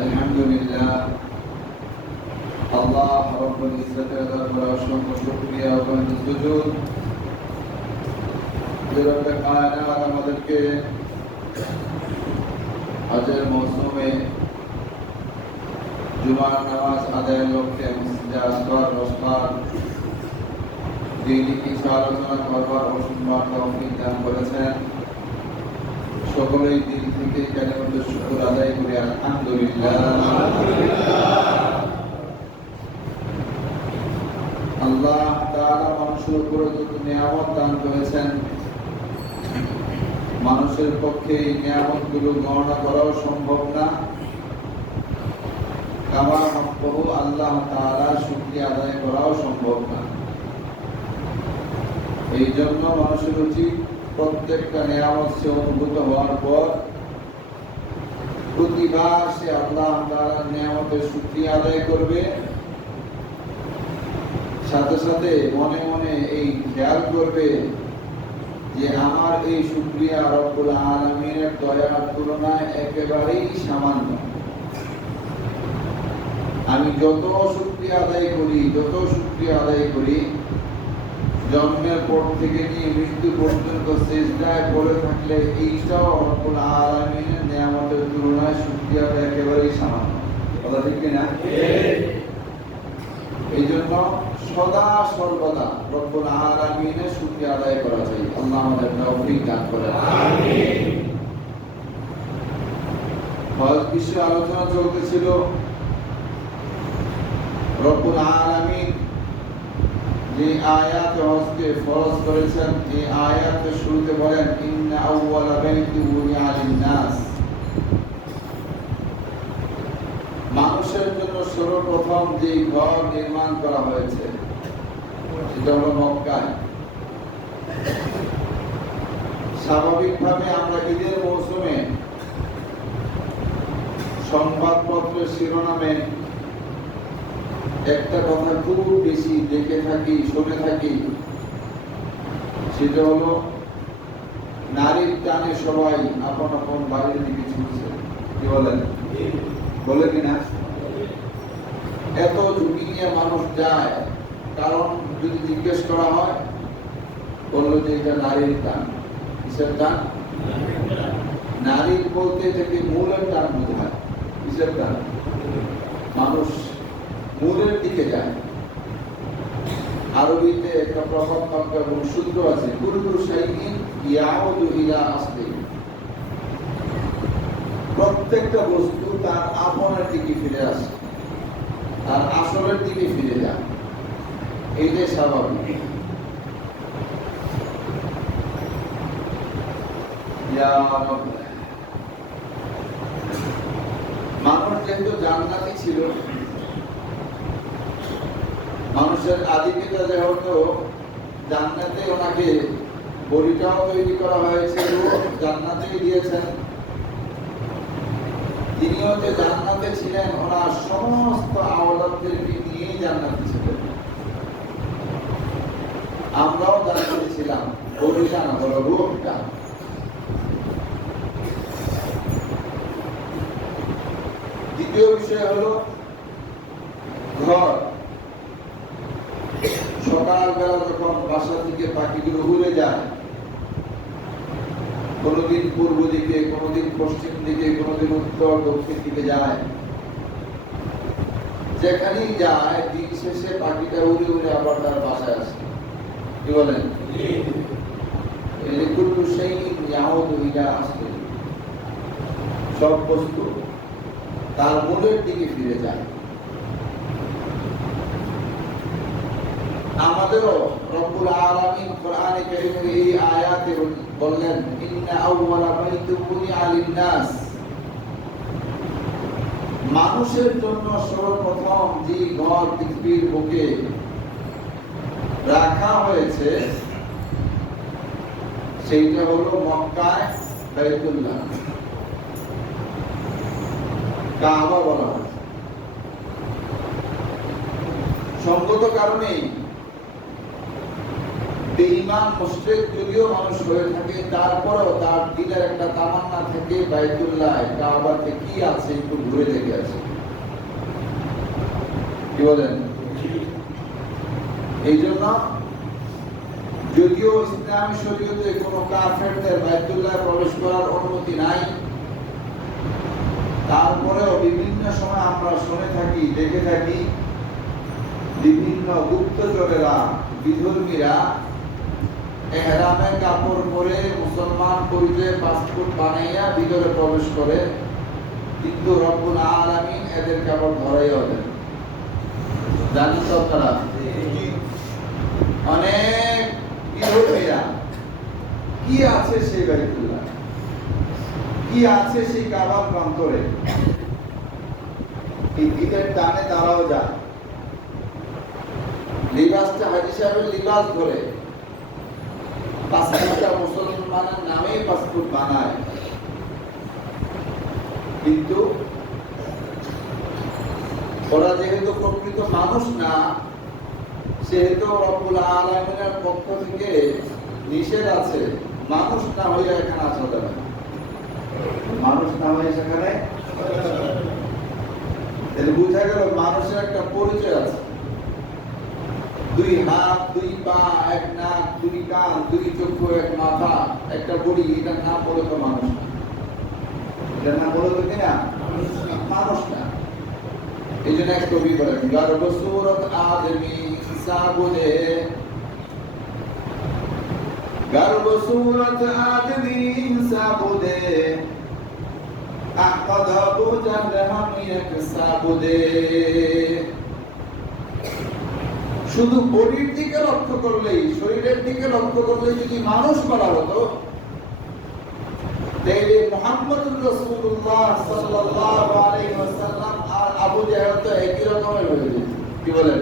আলহামদুলিল্লাহ আল্লাহ রাব্বুল ইজ্জতের দরবারে অসংখ্য শুকরিয়া ও সুজুদ যে রব্বে কায়নাত আমাদেরকে হজের মৌসুমে জুমার নামাজ আদায়ের লক্ষ্যে মসজিদে আসবার বসবার দ্বীনি কিছু আলোচনা করবার ও শুনবার তৌফিক দান করেছেন। সকলেই দিল থেকে কালিমাতুশ শুকর আদায় করি আলহামদুলিল্লাহ। আল্লাহ তাআলা মানুষের উপরে যত নিয়ামত দান করেছেন, মানুষের পক্ষে এই নিয়ামতগুলো গণনা করাও সম্ভব না। কামা হকহু আল্লাহ তাআলার শুকরিয়া আদায় করাও সম্ভব না। এই জন্য মানুষের উচিত প্রত্যেকটা নিয়ামত সে অনুভূত হওয়ার পর প্রতিবার সে আল্লাহ তাআলার নিয়ামতের শুকরিয়া আদায় করবে, সাথে সাথে মনে মনে এই খেয়াল করবে যে আমার এই শুকরিয়া রব্বুল আলামিনের দয়ার তুলনায় একেবারেই সামান্য। আমি যত শুকরিয়া আদায় করি জন্মের পর থেকে নিয়ে মৃত্যু পর্যন্ত সিজদায় পড়ে থাকলে এইটাও রব্বুল আলামিনের নিয়ামতের তুলনায় শুকরিয়া একেবারেই সামান্য। কথা ঠিক কিনা? এই জন্য সদা সর্বদা রব্বুল আলামিনের শুকরিয়া আদায় করা চাই। আল্লাহ আমাদের তৌফিক দান করেন। আমিন। হজ বিষয়ে আলোচনা চলতেছিল। রব্বুল আলামিন যে আয়াতে হজকে ফরজ করেছেন, এই আয়াতের শুরুতে বলেন ইন্না আউওয়ালা বাইতি উযিআ লিন-নাস, মানুষের জন্য সর্বপ্রথম যে ঘর নির্মাণ করা হয়েছে সেটা হলো মক্কায়। স্বাভাবিকভাবে আমরা ঈদের মৌসুমে সংবাদপত্রের শিরোনামে একটা কথা খুব বেশি দেখে থাকি, শুনে থাকি, সেটা হলো নারীর টানে সবাই আপন আপন বাড়ির দিকে ছুটছে। কি বলেন? বলে কিনা? এত ঝুঁকি নিয়ে মানুষ যায়, কারণ যদি জিজ্ঞেস করা হয় বললো যে এটা নারীর টান। কিসের টান? নারীর বলতে থেকে মূলের টান বোঝায়। কিসের টান? মানুষ মূলের দিকে যায়। আরবিতে একটা প্রবাদ বাক্য এবং সূত্র আছে, কুল্লু শাইইন ইয়াউদু ইলা আসলিহি, প্রত্যেকটা বস্তু তার আপনের দিকে ফিরে আসে, তার আসলের দিকে ফিরে যায়। এইটাই স্বাভাবিক। মানুষ যেহেতু জান্নাতি ছিল, মানুষের আদি পিতা যেহেতু জান্নাতে, ওনাকে বড়িটাও তৈরি করা হয়েছে, জান্নাতেই দিয়েছেন। তিনিও যে জান্নাতে ছিলেন, ওনার সমস্ত আওলাদদেরকে নিয়েই জান্নাতে ছিলেন। আমরাও জান্নাতে ছিলাম, বড়িটা না, বলো রূহটা। দ্বিতীয় বিষয় হলো ঘর। সকালবেলা যখন বাসা থেকে পাখিগুলো উড়ে যায়, কোনদিন পূর্ব দিকে, কোনদিন পশ্চিম দিকে, কোনদিন উত্তর দক্ষিণ দিকে যায়, যেখানেই যায় দিন শেষে পাখিটা উড়ে উড়ে আবার তার বাসায় আসে। কি বলেন? কুল্লু শাইইন ইয়াউদু ইলা আসলিহি, সব বস্তু তার মূলের দিকে ফিরে যায়। আমাদেরও রব্বুল আলামিন কোরআনে কারীমের এই আয়াতে বললেন ইন্না আউওয়ালা বাইতি উযিআ লিন-নাস, মানুষের জন্য সর্বপ্রথম যে ঘর পৃথিবীর বুকে রাখা হয়েছে সেইটা হলো মক্কায় বাইতুল্লাহ, কাবা বলা হয়। সঙ্গত কারণেই বেঈমান মুশরিক যদিও মানুষ হয়ে থাকে, তারপরেও তার দিলের একটা তামান্না থেকে বাইতুল্লাহ কাবাতে কি আছে একটু ঘুরে দেখে আসে। কি বলেন? এই জন্য যদিও ইসলামী শরীয়তে কোনো কাফেরদের বাইতুল্লাহ প্রবেশ করার অনুমতি নাই, তারপরেও বিভিন্ন সময় আমরা শুনে থাকি, দেখে থাকি বিভিন্ন গুপ্তচরেরা, বিধর্মীরা ইহরামের কাপড় পরে মুসলমান পরিচয়ে পাসপোর্ট বানাইয়া ভিতরে প্রবেশ করে, কিন্তু রব্বুল আলামিন এদের কাপড় ধরাইয়া দেন। জানেন তো আপনারা? অনেক বিধর্মীরা কি আছে সেই বাইতুল্লাহ, কি আছে সেই কাবার প্রান্তরে, এই দিনের টানে তারাও যায়। লিবাসটা হাজী সাহেবের লিবাস ধরে পাসপোর্টটা মুসলমানের নামেই পাসপোর্ট বানায়, কিন্তু ওরা যেহেতু প্রকৃত মানুষ না, সেহেতু রব্বুল আলামিনের পক্ষ থেকে নিষেধ আছে, মানুষ না হয়ে এখানে আসা যাবে না। মানুষ না হয়ে সেখানে বুঝা গেল মানুষের একটা পরিচয় আছে। দুই হাত, দুই পা, এক নাক, দুই কান, দুই চক্ষু, এক মাথা, একটা বডি, এটার নাম বলো তো মানুষ না। এটার নাম বলো তো কিনা মানুষ না। এই জন্য এক কবি বলেন, গর্ব সুরত আদমি সাবুদে, গর্ব সুরত আদমি সাবুদে, আহমদ আবু জাহল হাম এক সাবুদে। শুধু বডির দিকে লক্ষ্য করলেই, শরীরের দিকে লক্ষ্য করলেই যদি মানুষ করা হতো, তাহলে মুহাম্মদুর রাসূলুল্লাহ সাল্লাল্লাহু আলাইহি ওয়াসাল্লাম আর আবু জাহেল তো একই রকমের হয়ে যেত। কি বলেন?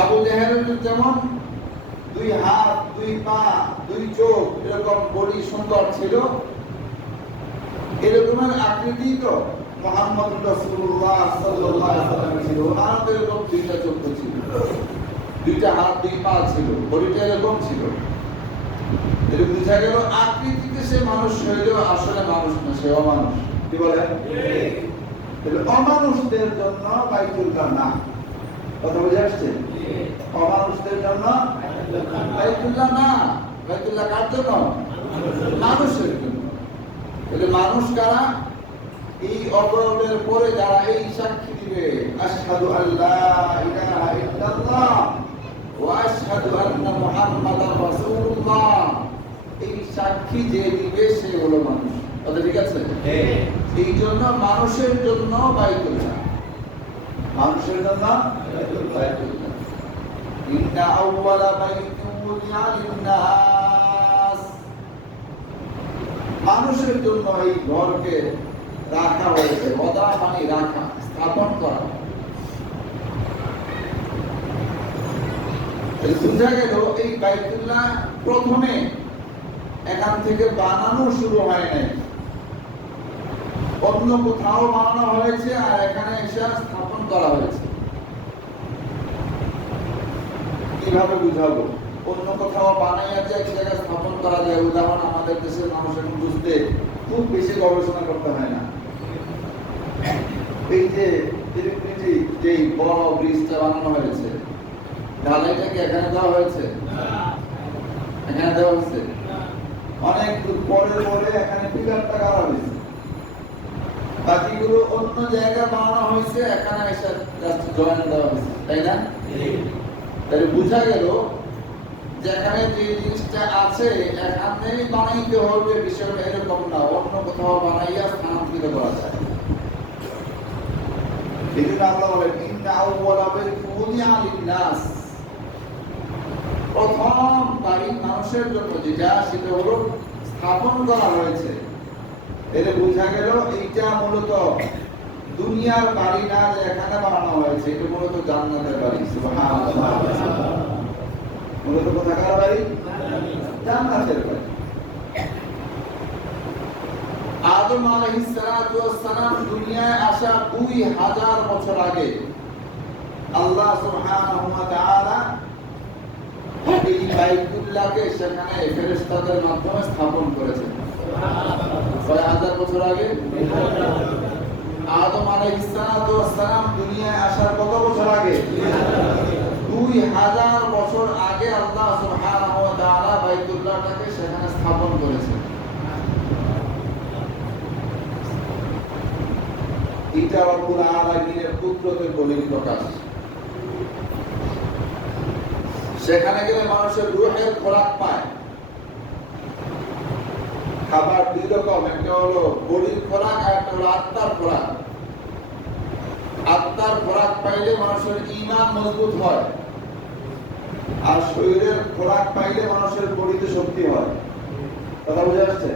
আবু জাহেলের যেমন দুই হাত, দুই পা, দুই চোখ, এরকম বডি সুন্দর ছিল, এরকমের আকৃতি তো মুহাম্মদুর রাসূলুল্লাহ সাল্লাল্লাহু আলাইহি ওয়াসাল্লাম ছিল। ওনার তো এরকম দুইটা চোখ ছিল, দুইটা হাত, দুই পা ছিল, বডিটা এরকম ছিল। এটা বুঝা গেল আকৃতিতে সে মানুষ হইলেও আসলে মানুষ না, সে অমানুষ। কি বলেন? অমানুষদের জন্য বাইতুল্লাহ না। কথা বুঝে আসছে? অমানুষদের জন্য বাইতুল্লাহ না। বাইতুল্লাহ কার জন্য? মানুষের জন্য। তাহলে মানুষ কারা? এই অবরোধের পরে যারা এই সাক্ষী দিবে, আশহাদু আল্লা ইলাহা ইল্লাল্লাহ ওয়া আশহাদু আন্না মুহাম্মাদার রাসূলুল্লাহ, এই সাক্ষী যে দিবে সে হলো মানুষ। কথা ঠিক আছে? এই জন্য মানুষের জন্য বাইতুল্লাহ, মানুষের জন্য বাইতুল্লাহ। ইন্না আউওয়ালা বাইতিন উযিআ লিন-নাস, মানুষের জন্য এই ঘরকে রাখা হয়েছে। ওদা মানে রাখা, স্থাপন করা। বুঝা গেল এই বাইতুল্লাহ প্রথমে এখান থেকে বানানো শুরু হয় নাই, অন্য কোথাও বানানো হয়েছে আর এখানে এসে স্থাপন করা হয়েছে। কিভাবে বুঝাবো? অন্য কোথাও বানাইয়া যে এক জায়গায় স্থাপন করা যায়, উদাহরণ আমাদের দেশের মানুষের বুঝতে খুব বেশি গবেষণা করতে হয় না। এই যে তিরুপতি যে বড় ব্রিজটা বানানো হয়েছে, ঢালাইটা কি এখানে দেওয়া হয়েছে? এখানে দেওয়া হয়েছে? অনেক পরে পরে এখানে পিলারটা গাড়া হয়েছে, বাকিগুলো অন্য জায়গায় বানানো হয়েছে, এখানে এসে জাস্ট জয়েন দেওয়া হয়েছে, তাই না? তাহলে বোঝা গেল যেখানে যে জিনিসটা আছে এখানেই বানাইতে হবে, বিষয়টা এরকম না, অন্য কোথাও বানাইয়া স্থানান্তরিত করা যায়। এই জন্য আল্লাহ বলেন, ইন্না আউওয়ালা বাইতিন উযিআ লিন-নাস, প্রথম বাড়ি মানুষের জন্য যেটা, সেটা হলো স্থাপন করা হয়েছে। এতে বোঝা গেল এইটা মূলত দুনিয়ার বাড়ি না, যে এখানে বানানো হয়েছে, এটা মূলত জান্নাতের বাড়ি। সুবহানাল্লাহ। মূলত কোথাকার বাড়ি? জান্নাতের বাড়ি। আদম আলাইহিস সালাতু ওয়াস সালাম দুনিয়ায় আসা 2000 বছর আগে আল্লাহ সুবহানাহু ওয়া তাআলা এই বাইতুল্লাহকে সেখানে ফেরেশতাদের মাধ্যমে স্থাপন করেছেন। কয় হাজার বছর আগে? আদম আলাইহিস সালাম দুনিয়ায় আসার কত বছর আগে? 2000 বছর আগে আল্লাহ সুবহানাহু ওয়া তাআলা বাইতুল্লাহটাকে সেখানে স্থাপন করেছেন। এটা রব্বুল আলামিনের কুদরতের বলির প্রকাশ। সেখানে গেলে মানুষের রূহের খোরাক পায়। খাবার দুই রকম, একটা হলো বডির খোরাক আর একটা হলো আত্মার খোরাক। আত্মার খোরাক পাইলে মানুষের ঈমান মজবুত হয়, আর শরীরের খোরাক পাইলে মানুষের বডিতে শক্তি হয়। কথা বুঝে আসছে?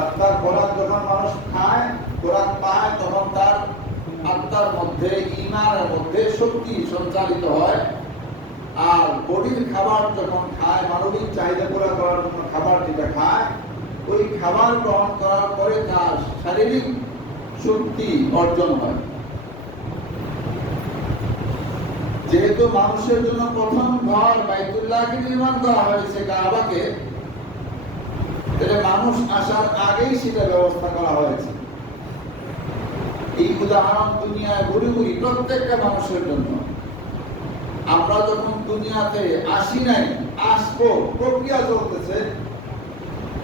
আত্মার খোরাক যখন মানুষ খায়, খোরাক পায়, তখন তার আত্মার মধ্যে ঈমানের মধ্যে শক্তি সঞ্চালিত হয়। আর বডির খাবার যখন খায়, মানবিক চাহিদা পুরা করার জন্য খাবার যেটা খায়, ওই খাবার গ্রহণ করার পরে তার শারীরিক শক্তি অর্জন হয়। যেহেতু মানুষের জন্য প্রথম ঘর বাইতুল্লাহকে নির্মাণ করা হয়েছে, কাবাকে, তাহলে মানুষ আসার আগেই সেটা ব্যবস্থা করা হয়েছে। এই উদাহরণ দুনিয়ায় ঘুরি ঘুরি প্রত্যেকটা মানুষের জন্য। আমরা যখন দুনিয়াতে আসি নাই, আসবো, প্রক্রিয়া চলতেছে,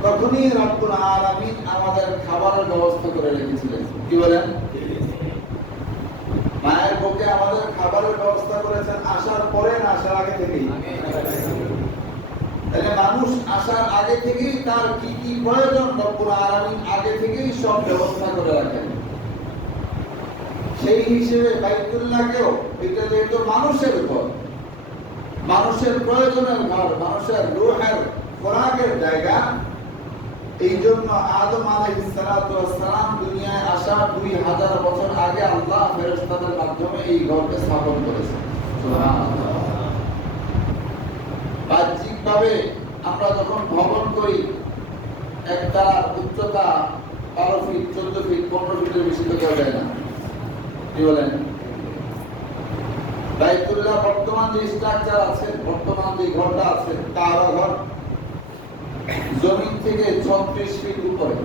তখনই রব্বুল আলামিন আমাদের খাবারের ব্যবস্থা করে রেখেছিলেন। কি বলেন? মায়ের বুকে আমাদের খাবারের ব্যবস্থা করেছেন আসার পরে না আসার আগে থেকেই? তাহলে মানুষ আসার আগে থেকেই তার কি কি প্রয়োজন রব্বুল আলামিন আগে থেকেই সব ব্যবস্থা করে রাখেন। সেই হিসেবে বাইতুল্লাহকেও, এটা যেহেতু মানুষের ঘর, মানুষের প্রয়োজনের ঘর, মানুষের রূহের খোরাকের জায়গা, এই জন্য আদম আলাইহিস সালাম দুনিয়ায় আসার 2000 বছর আগে আল্লাহ ফেরেশতাদের মাধ্যমে এই ঘরকে স্থাপন করেছেন। সুবহানাল্লাহ। বাহ্যিকভাবে আমরা যখন ভবন করি, একটা উচ্চতা 12 ফিট, 14 ফিট, 15 ফিটের বেশি তো কেউ যায় না। কি বলেন? বাইতুল্লাহ বর্তমান যে স্ট্রাকচার আছে, বর্তমান যে ঘরটা আছে, কাবা ঘর, জমিন থেকে 36 ফিট উপরে।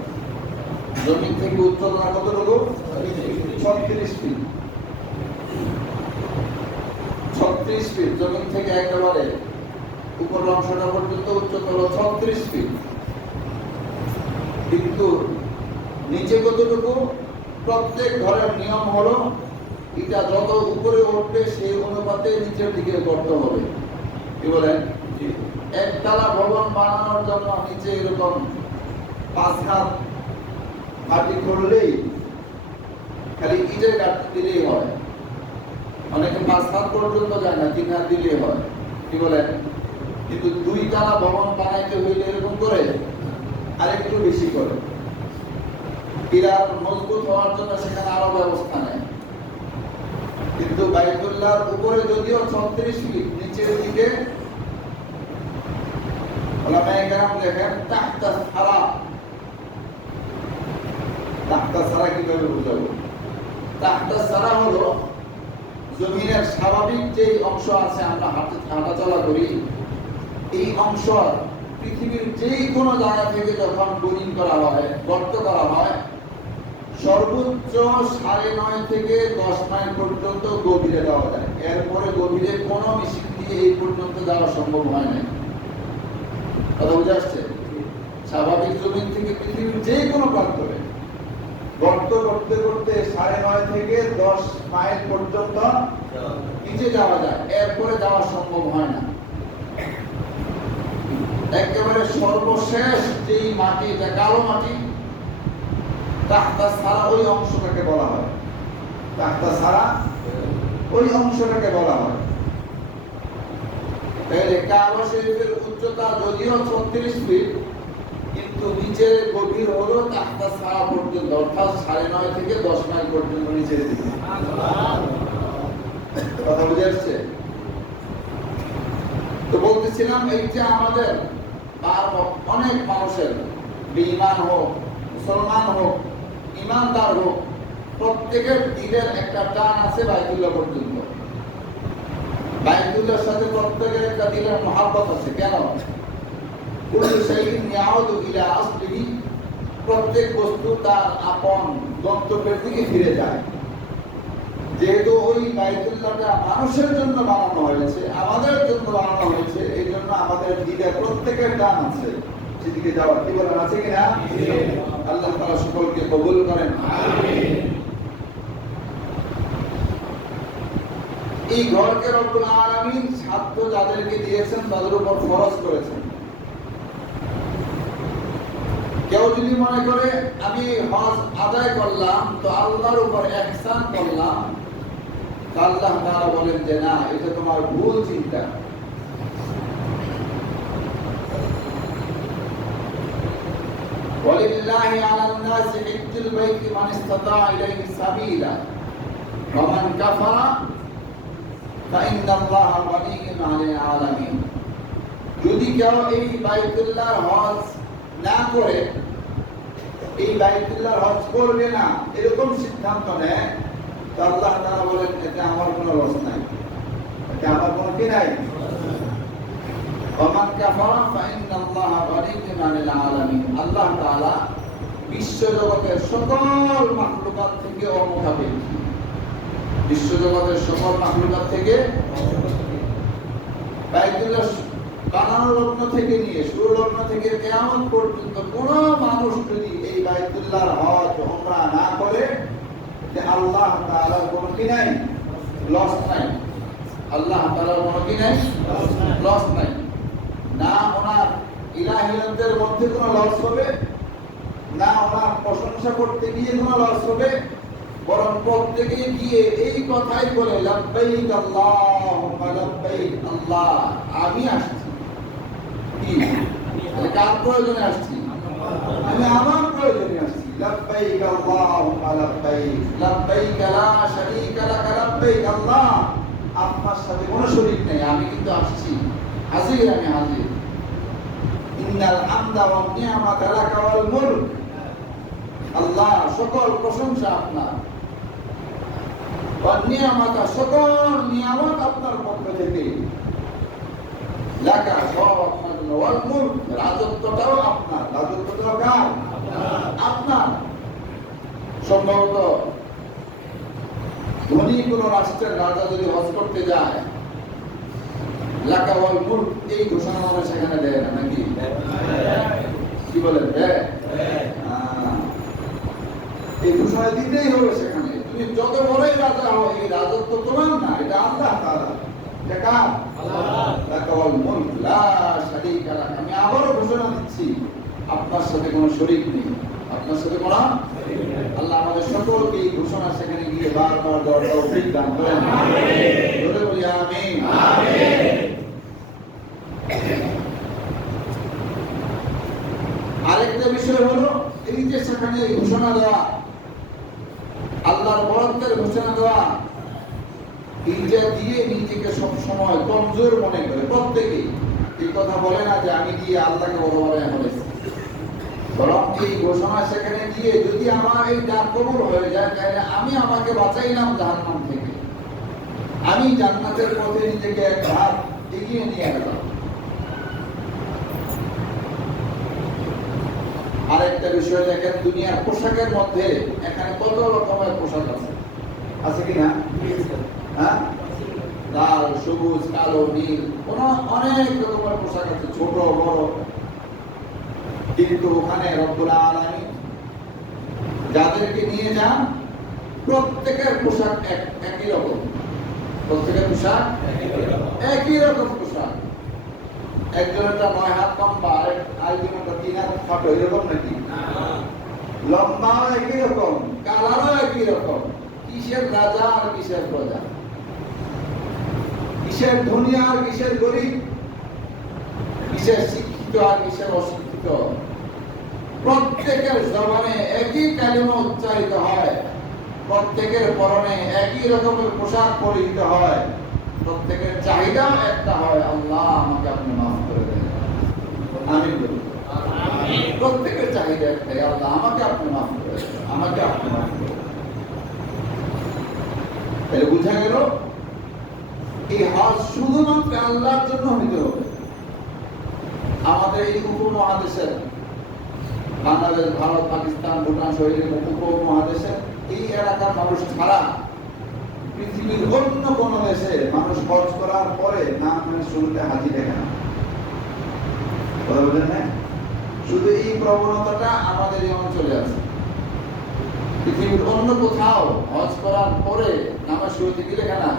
জমিন থেকে উচ্চতা কতটুকু? 36 ফিট। 36 ফিট জমিন থেকে একেবারে উপরের অংশটা পর্যন্ত উচ্চতা হলো 36 ফিট। কিন্তু নিচে কতটুকু? প্রত্যেক ঘরের নিয়ম হলো এটা যত উপরে উঠবে সেই অনুপাতে নিচের দিকে করতে হবে। কি বলেন? একতলা ভবন বানানোর জন্য নিচে এরকম 5 হাত মাটি করলেই, খালি ইটের গাঁথনি দিলেই হয়। অনেকে 5 হাত পর্যন্ত যায় না, 3 হাত দিলেই হয়। কি বলেন? কিন্তু 2 তলা ভবন বানাইতে হইলে এরকম করে আরেকটু বেশি করে, পিলার মজবুত হওয়ার জন্য সেখানে আরো ব্যবস্থা নেয়। কিন্তু বাইতুল্লাহর উপরে যদিও 36 ফিট, নিচের দিকে ওলামায়ে কেরাম লেখেন তাহতা সারা। তাহতা সারা কিভাবে বুঝাবো? তাহতা সারা হলো জমিনের স্বাভাবিক যে অংশ আছে, আমরা হাঁটাচলা করি, এই অংশ পৃথিবীর যে কোনো জায়গা থেকে যখন বোরিং করা হয়, গর্ত করা হয়, সর্বোচ্চ 9.5 থেকে 10 মাইল পর্যন্ত গভীরে যাওয়া যায়। এরপরে গভীরে কোনো মেশিন দিয়ে এই পর্যন্ত যাওয়া সম্ভব হয় না। কথা বুঝে আসছে? স্বাভাবিক জমিন থেকে পৃথিবীর যে কোনো প্রান্তরে গর্ত করতে করতে 9.5 থেকে 10 মাইল পর্যন্ত নিচে যাওয়া যায়, এরপরে যাওয়া সম্ভব হয় না। একেবারে সর্বশেষ যেই মাটি, এটা কালো মাটি, তাহতা সারা, ওই অংশটাকে বলা হয়। তাহতা সারা ওই অংশটাকে বলা হয়। তাহলে কাবা শরীফের উচ্চতা যদিও 36 ফিট, কিন্তু নিচের গভীর হলো তাহতা সারা পর্যন্ত, অর্থাৎ 9.5 থেকে 10 মাইল পর্যন্ত নিচের দিকে। কথা বুঝে আসছে? তো বলতেছিলাম, এই যে আমাদের অনেক মানুষের, বেঈমান হোক, মুসলমান হোক, ইমানদার হোক, প্রত্যেকের দিলের একটা টান আছে বাইতুল্লাহ পর্যন্ত। বাইতুল্লাহর সাথে প্রত্যেকের একটা দিলের মহব্বত আছে। কেন? কুল্লু শাইইন ইয়াউদু ইলা আসলিহি, প্রত্যেক বস্তু তার আপন গন্তব্যের দিকে ফিরে যায়। যেহেতু ওই বাইতুল্লাহটা মানুষের জন্য বানানো হয়েছে, আমাদের জন্য বানানো হয়েছে, এই জন্য আমাদের দিলে প্রত্যেকের দান আছে সেদিকে যাওয়ার। কি বলেন, আছে কিনা? আল্লাহ তাআলা সকলকে কবুল করেন, আমিন। এই ঘরকে রব্বুল আলামিন সাধ্য যাদেরকে দিয়েছেন তাদের উপর ফরজ করেছেন। কেউ যদি মনে করে আমি হজ আদায় করলাম তো আল্লাহর উপর ইহসান করলাম, আল্লাহ তাআলা বলেন যে না, এটা তোমার ভুল চিন্তা। ওয়ালিল্লাহি আলান নাসি হিজ্জুল বাইতি মান ইসতাতা ইলাইহি সাবিলা ওয়া মান কাফারা ফাইন্নাল্লাহা গানিয়্যুন আনিল আলামিন। যদি কেউ এই বাইতুল্লাহর হজ না করে, এই বাইতুল্লাহর হজ করবে না, এরকম সিদ্ধান্ত নেয়, তো আল্লাহ তাআলা বলেন এতে আমার কোনো লস নাই, এতে আমার কোনো কি নাই। ওমান কাফারা ফাইন্নাল্লাহা গানিয়্যুন আনিল আলামিন। আল্লাহ তাআলা বিশ্ব জগতের সকল মাখলুকাত থেকে অমুখাপেক্ষী, বিশ্ব জগতের সকল মাখলুকাত থেকে। বাইতুল্লাহ বানানোর লগ্ন থেকে নিয়ে শুরু লগ্ন থেকে কিয়ামত পর্যন্ত কোন মানুষ যদি এই বাইতুল্লাহর হজ উমরা না করে, যে আল্লাহ তাআলার কোনো কি নাই, লস নাই। আল্লাহ তাআলার কোনো কি নাই, লস নাই। না ওনার ইলাহিয়তের মধ্যে কোনো লস হবে, না ওনার প্রশংসা করতে গিয়ে কোনো লস হবে, বরং প্রত্যেকে গিয়ে এই কথাই বলে লাব্বাইক আল্লাহুম্মা লাব্বাইক, আল্লাহ আমি আসছি। কি কার প্রয়োজনে আসছি? আমি আমার প্রয়োজনে আসছি। লাব্বাইক আল্লাহুম্মা লাব্বাইক, লাব্বাইক লা শারীকা লাক লাব্বাইক। আল্লাহ আপনার সাথে কোনো শরীক নেই, আমি কিন্তু আসছি, হাজির, আমি হাজির। ইন্নাল হামদা ওয়ান নি'মাতা লাকা ওয়াল মুলক, আল্লাহ সকল প্রশংসা আপনার, ওয়ান নি'মাতা সকল নিয়ামত আপনার পক্ষ থেকে, লাকা সব আপনার জন্য, ওয়াল মুলক রাজত্বটাও আপনার, রাজত্বটাও কার? আপনার। সম্ভবত ধনী কোন রাষ্ট্রের রাজা যদি হজ করতে যায়, লাকা ওয়াল মুলক এই ঘোষণা মানে সেখানে দেয় না নাকি? কি বলেন, দেয়? এই ঘোষণা দিতেই হবে সেখানে। তুমি যত বড়ই রাজা হও, এই রাজত্ব তোমার না, এটা আল্লাহ তাআলা। এটা কার? আল্লাহ। লাকা ওয়াল মুলক লা শারীকা লাক। আমি আবারও ঘোষণা দিচ্ছি, আপনার সাথে কোনো শরীক নেই, আপনার সাথে কোনো। আল্লাহ আমাদের সকলকে এই ঘোষণা সেখানে গিয়ে বারবার দেওয়ার তৌফিক দান করেন, আমিন। জোরে বলি আমিন, আমিন। আরেকটা বিষয় হলো এই যে সেখানে ঘোষণা দেওয়া, আল্লাহর বরকতের ঘোষণা দেওয়া, এইটা দিয়ে নিজেকে সব সময় কমজোর মনে করে প্রত্যেকে। এই কথা বলে না যে আমি দিয়ে আল্লাহকে বড় বানায় ফেলেছি, বরং এই ঘোষণা সেখানে দিয়ে যদি আমার এই ডাক কবুল হয়ে যায়, তাহলে আমি আমাকে বাঁচাইলাম জাহান্নাম থেকে, আমি জান্নাতের পথে নিজেকে এক ধাপ এগিয়ে নিয়ে গেলাম। আরেকটা বিষয় দেখেন, দুনিয়ার পোশাকের মধ্যে এখানে কত রকমের পোশাক আছে, আছে কিনা? হ্যাঁ, লাল, সবুজ, কালো, নীল, অনেক রকমের পোশাক আছে, ছোট বড়। কিন্তু ওখানে রব্বুল আলামিন যাদেরকে নিয়ে যান, প্রত্যেকের পোশাক একই রকম, প্রত্যেকের পোশাক একই রকম পোশাক। একজনেরটা 9 হাত লম্বা, আরেকজনেরটা 3 হাত খাটো, এরকম নাকি? লম্বাও একই রকম, কালারও একই রকম। কিসের রাজা আর কিসের প্রজা, কিসের ধনী আর কিসের গরিব, কিসের শিক্ষিত আর কিসের অশিক্ষিত, প্রত্যেকের জবানে একই কালিমা উচ্চারিত হয়, প্রত্যেকের পরনে একই রকমের পোশাক পরিহিত হয়, প্রত্যেকের চাহিদা একটা হয়, আল্লাহ আমাকে আপনি মাফ করে দেন, আমিন বলুন। প্রত্যেকের চাহিদা একটাই, আল্লাহ আমাকে আপনি মাফ করে দেন, আমাকে আপনি মাফ করে দেন। তাহলে বুঝা গেল এই হজ শুধুমাত্র আল্লাহর জন্য হইতে হবে। আমাদের এই উপমহাদেশের বাংলাদেশ, ভারত, পাকিস্তান, ভুটান সহ উপমহাদেশের এই এলাকার মানুষ ছাড়া পৃথিবীর অন্য কোন দেশে মানুষ হজ করার পরে নাম শুরুতে হাজি দেখে না। কথা বলেন না? শুধু এই প্রবণতাটা আমাদের এই অঞ্চলে আছে। পৃথিবীর অন্য কোথাও হজ করার পরে নামাজ শুরুতে কি লেখা না?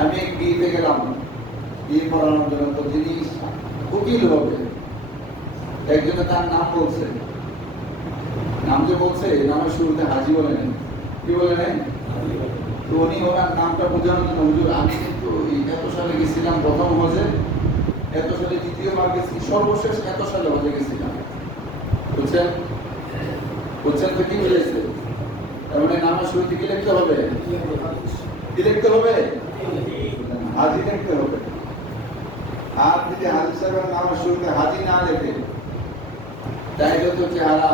আমি এক বিয়েতে গেলাম, বিয়ে পড়ানোর জন্য, তো যিনি উকিল হবে একজনে তার নাম বলছে, নাম যে বলছে নামের শুরুতে হাজি বলে নেন। কি বলে নেন? তো উনি ওনার নামটা বোঝানোর জন্য, হুজুর আমি কিন্তু এত সালে গেছিলাম প্রথম হজে, এত সালে দ্বিতীয়বার গেছি, সর্বশেষ এত সালে হজে গেছিলাম। বুঝছেন? বুঝছেন তো কি বুঝেছে? তার মানে নামের শুরুতে কি লিখতে হবে? কি লিখতে হবে? হাজি লিখতে হবে। আর যদি হাজি সাহেবের নামের শুরুতে হাজি না লেখে তাইলে তো চেহারা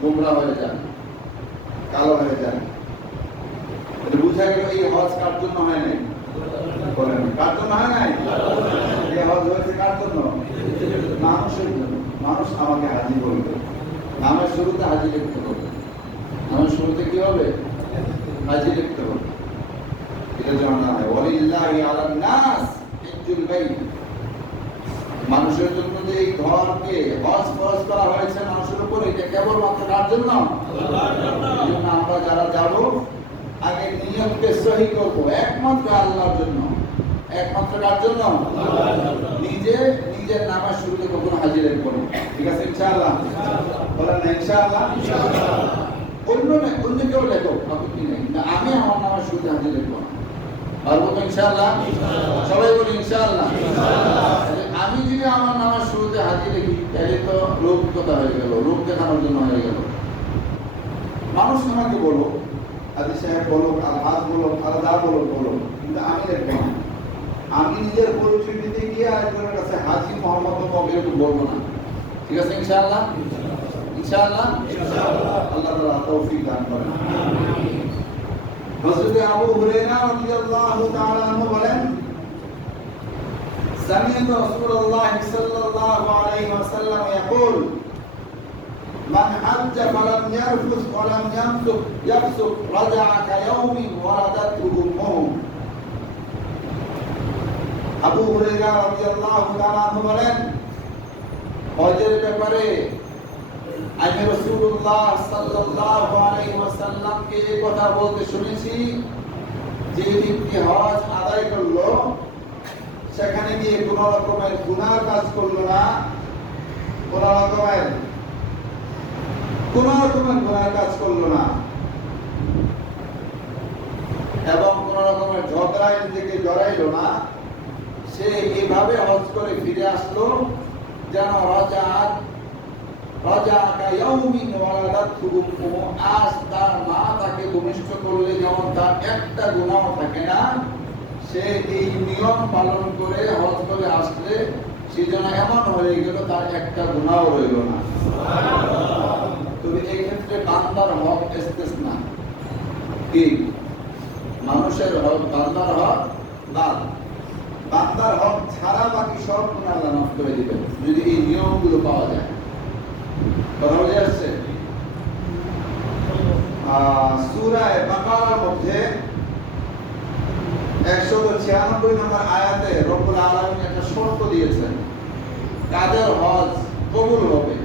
গোমরা হয়ে যান, কালো হয়ে যান। বুঝা গেল এই হজ কার জন্য হয় নাই? বলেন, কার জন্য হয় নাই? এই হজ হয়েছে কার জন্য? মানুষের জন্য। মানুষ আমাকে হাজি বলবে, নামের শুরুতে হাজি লিখতে হবে। নামের শুরুতে কি হবে? হাজি লিখতে হবে। এটা জানা হয় ওয়ালিল্লাহি আলান নাস হিজ্জুল বাইত। মানুষের জন্য যে এই ঘরকে হজ ফরজ করা হয়েছে মানুষের উপর, এটা কেবলমাত্র কার জন্য? আল্লাহর জন্য। এজন্য আমরা যারা যাব আগে নিয়তকে সহি করব একমাত্র আল্লাহর জন্য। একমাত্র কার জন্য? আল্লাহর জন্য। নিজের নামের শুরুতে কখনো হাজি লিখব না। ঠিক আছে ইনশাআল্লাহ? বলেন না ইনশাআল্লাহ? ইনশাআল্লাহ। অন্য কেউ লেখো, আপত্তি নেই, কিন্তু আমি আমার নামের শুরুতে হাজি লিখব না। পারবো তো ইনশাআল্লাহ? সবাই বলি ইনশাআল্লাহ। আমি যদি আমার নামের শুরুতে হাজি লিখি তাহলে তো রূপকতা হয়ে গেল, রূপ দেখানোর জন্য হয়ে গেল। মানুষ আমাকে বলো, হাজি সাহেব বলো, আলহাজ বলো, আলাদা বলো, কিন্তু আমি লিখবো না। আমি নিজের পরিচয় দিতে গিয়ে আরেকজনের কাছে হাজি মোহাম্মদ এরকম বলবো না। ঠিক আছে ইনশাআল্লাহ? ইনশাআল্লাহ? আল্লাহ তাআলা তৌফিক দান করেন। হযরত আবু হুরায়রা রাদিয়াল্লাহু তাআলা আনহু বলেন, سمعت رسول الله صلى الله عليه وسلم يقول من حج فلم يرفث ولم يفسق رجع كيوم ولدته امه। আবু হুরায়রা রাদিয়াল্লাহু তাআলা আনহু বলেন, হজের ব্যাপারে আমি রাসূলুল্লাহ সাল্লাল্লাহু আলাইহি ওয়াসাল্লামকে এই কথা বলতে শুনেছি, যে ব্যক্তি হজ আদায় করলো সেখানে গিয়ে কোন রকমের গুনাহ কাজ করলো না, কোন রকমের গুনাহ কাজ করলো না, এবং কোন রকমের ঝগড়ায় নিজেকে জড়াইলো না, সে এভাবে হজ করে ফিরে আসলো যেন আজ তার মা তাকে ভূমিষ্ঠ করলে যেমন তার একটা গুনাহ থাকে না, সে এই নিয়ম পালন করে হজ করে আসলে সে যেন এমন হয়ে গেল তার একটা গুনাহ রইল না। তবে এই ক্ষেত্রে বান্দার হক ইস্তেসনা। কি? মানুষের হক, বান্দার হক বাদ। বান্দার হক ছাড়া বাকি সব গুনাহ আল্লাহ মাফ করে দিবেন যদি এই নিয়মগুলো পাওয়া যায়। কথা বুঝে আসছে? সূরা বাকারার মধ্যে 196 নম্বর আয়াতে রব্বুল আলামিন একটা শর্ত দিয়েছেন কাদের হজ কবুল হবে।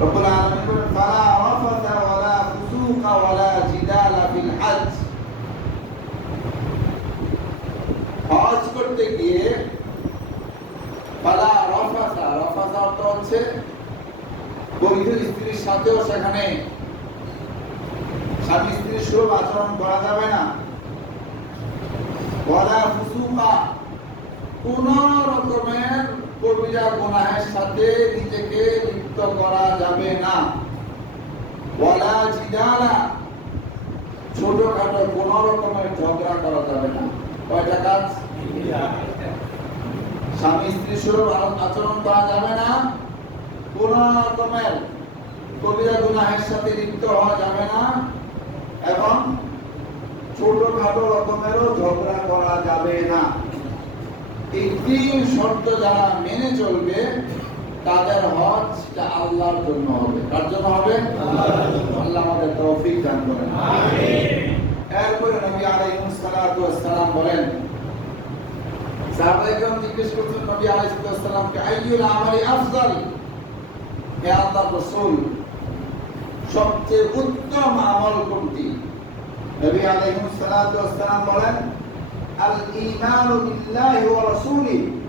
রব্বুল আলামিন বলেন, ফালা রাফাতা ওয়ালা ফুসুকা ওয়ালা জিদালা ফিল হজ। হজ করতে গিয়ে ফালা রাফাতা, রাফাতা অর্থ হচ্ছে বৈধ স্ত্রীর সাথেও সেখানে স্বামী স্ত্রীর সুলভ আচরণ করা যাবে না। ওয়ালা ফুসুকা, কোন রকমের কবিরা গুনাহের সাথে নিজেকে লিপ্ত করা যাবে না। ওয়ালা জিদালা, ছোটখাটো কোন রকমের ঝগড়া করা যাবে না। কয়টা কাজ? স্বামী স্ত্রীর সুলভ আচরণ করা যাবে না, কোন রকমের কবিরা গুনাহের সাথে লিপ্ত হওয়া যাবে না, এবং ছোটখাটো ছোটখাটো রকমেরও ঝগড়া করা যাবে না। এই তিন শর্ত যারা মেনে চলবে তাদের হজটা আল্লাহর জন্য হবে। কার জন্য হবে? আল্লাহ আমাদের তৌফিক দান করেন। এরপরে নবী আলাইহিস সালাতু ওয়াস সালাম বলেন, সাহাবায়ে-কেরাম জিজ্ঞেস করতেন নবী আলাইহিস সালামকে, আইয়ুল আমালি আফজাল? হে আল্লাহর রাসূল, সবচেয়ে উত্তম আমল কোনটি? নবী আলাইহিস সালাতু ওয়াস সালাম বলেন, আল ঈমানু বিল্লাহি ওয়া রাসূলিহি।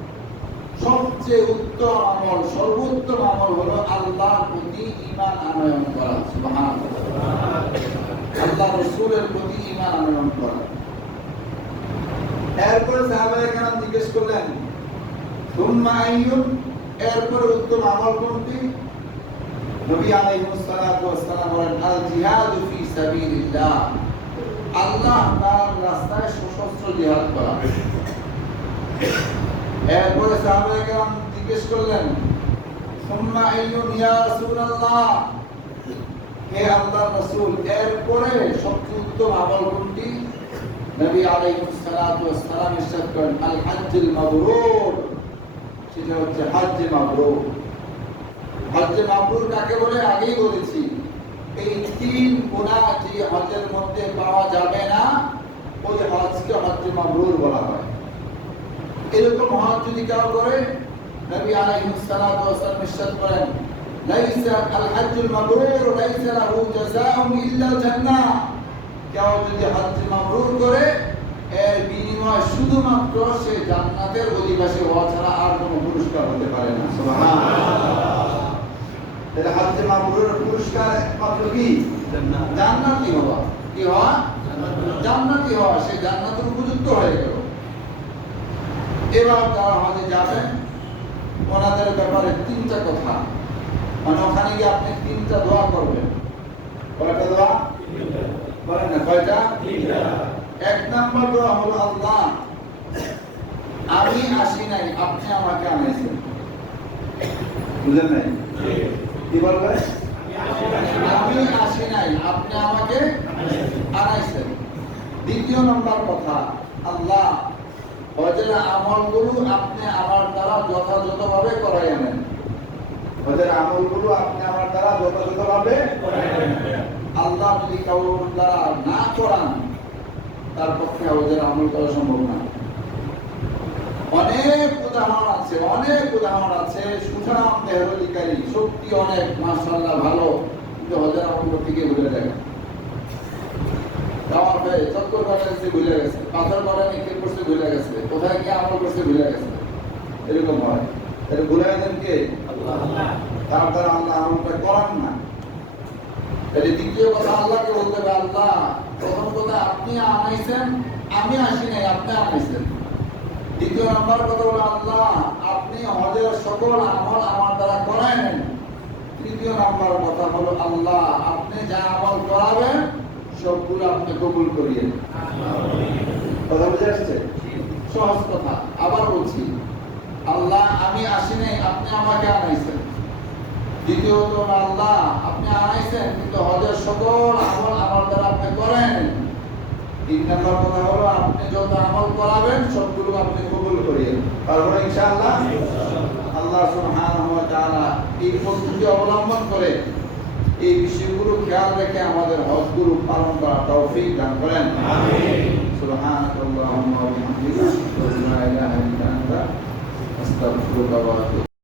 সবচেয়ে উত্তম আমল, সর্বোত্তম আমল হলো আল্লাহর প্রতি ঈমান আনয়ন করা। সুবহানাল্লাহ। আল্লাহ রাসূলের প্রতি ঈমান আনয়ন করা। এরপর সাহাবায়ে-কেরাম জিজ্ঞেস করলেন, সুম্মা আইয়ুন? এরপর উত্তম আমল কোনটি? নবী আলাইহিস সালাতু ওয়াস সালাম বলেন, আল জিহাদু ফি সাবিলিল্লাহ। আল্লাহ তাআলার রাস্তায় সশস্ত্র জিহাদ করা। এরপরে সাহাবায়ে-কেরাম জিজ্ঞেস করলেন, সুম্মা আইয়ুন ইয়া রাসূলুল্লাহ? হে আল্লাহর রাসূল, এরপরে সবচেয়ে উত্তম আমল কোনটি? নবী আলাইহিস সালাতু ওয়াস সালাম ইরশাদ করেন, আল হজ্জুল মাবরুর। সেটা হচ্ছে হজ্জে মাবরুর। হজ্জে মাবরুর কাকে বলে আগেই বলেছি। এই তিন গুনাহ যে হজের মধ্যে পাওয়া যাবে না, ওই হজকে হজ্জে মাবরুর বলা হয়। এরকম হজ যদি কেউ করে, নবী আলাইহিস সালাতু ওয়াস সালাম ইরশাদ করেন, লাইসা আল হজ্জুল মাবরুর লাইসা লাহু জাযাউন ইল্লা জান্নাহ। কেউ যদি হজ মাবরুর করে, এর বিনিময় শুধুমাত্র সে জান্নাতের অধিবাসী হওয়া ছাড়া আর কোনো পুরস্কার হতে পারে না। সুবহানাল্লাহ। তাহলে হজ মাবরুরের পুরস্কার একমাত্র কি? জান্নাতি হওয়া। কি হওয়া? জান্নাতি হওয়া। সে জান্নাতের উপযুক্ত হয়ে গেল। এবার যারা হজে যাবেন, ওনাদের ব্যাপারে তিনটা কথা, মানে ওখানে গিয়ে আপনি তিনটা দোয়া করবেন। কয়টা দোয়া? বলেন না, কয়টা? এক নাম্বার দোয়া হলো, আল্লাহ আমি আসি নাই, আপনি আমাকে আনাইছেন। বুঝলেন নাই? কি বলবেন? আমি আসি নাই, আপনি আমাকে আনাইছেন। দ্বিতীয় নাম্বার কথা, আল্লাহ হজের আমলগুলো আপনি আমার দ্বারা যথাযথভাবে করাই আনেন। হজের আমলগুলো আপনি আমার দ্বারা যথাযথভাবে করাই আনেন। আল্লাহ যদি কারোর দ্বারা না করান, তার পক্ষে হজের আমল করা সম্ভব না। অনেক উদাহরণ আছে, অনেক উদাহরণ আছে। সুঠাম দেহের অধিকারী, শক্তি অনেক, মাশাআল্লাহ ভালো, কিন্তু হজের আমল করতে গিয়ে ভুলে যায়। যাওয়ার পরে চক্কর কাটাচ্ছে ভুলে গেছে, পাথর মারা নিক্ষেপ করছে ভুলে গেছে, কোথায় গিয়ে আমল করছে ভুলে গেছে। এরকম হয়। তাহলে ভুলে গেছেন কে? আল্লাহ। তার দ্বারা আল্লাহ আমলটা করান না। তাহলে দ্বিতীয় কথা, আল্লাহকে বলতে হবে, আল্লাহ প্রথম কথা আপনি আনাইছেন, আমি আসি নাই, আপনি আনাইছেন। দ্বিতীয় নাম্বার কথা হলো, আল্লাহ আপনি হজের সকল আমল আমার দ্বারা করায় নেন। তৃতীয় নাম্বার কথা হলো, আল্লাহ আপনি যা আমল করাবেন সবগুলো আপনি কবুল করিয়েন। কথা বুঝে আসছে? সহজ কথা। আবার বলছি, আল্লাহ আমি আসি নাই, আপনি আমাকে আনাইছেন। দ্বিতীয়ত, আল্লাহ আপনি আনাইছেন, কিন্তু হজের সকল আমল আমার দ্বারা আপনি করেন। তিন নম্বর কথা হলো, আপনি যত আমল করাবেন সবগুলো আপনি কবুল করিয়েন। তারপরে ইনশাআল্লাহ আল্লাহ সুবহানাহু ওয়া তাআলা এই পদ্ধতি অবলম্বন করে এই বিষয়গুলো খেয়াল রেখে আমাদের হজগুলো পালন করা তৌফিক দান করেন। আমিন। সুবহানাকাল্লাহুম্মা ওয়া বিহামদিকা, লা ইলাহা ইল্লা আনতা, আস্তাগফিরুকা ওয়া আতুবু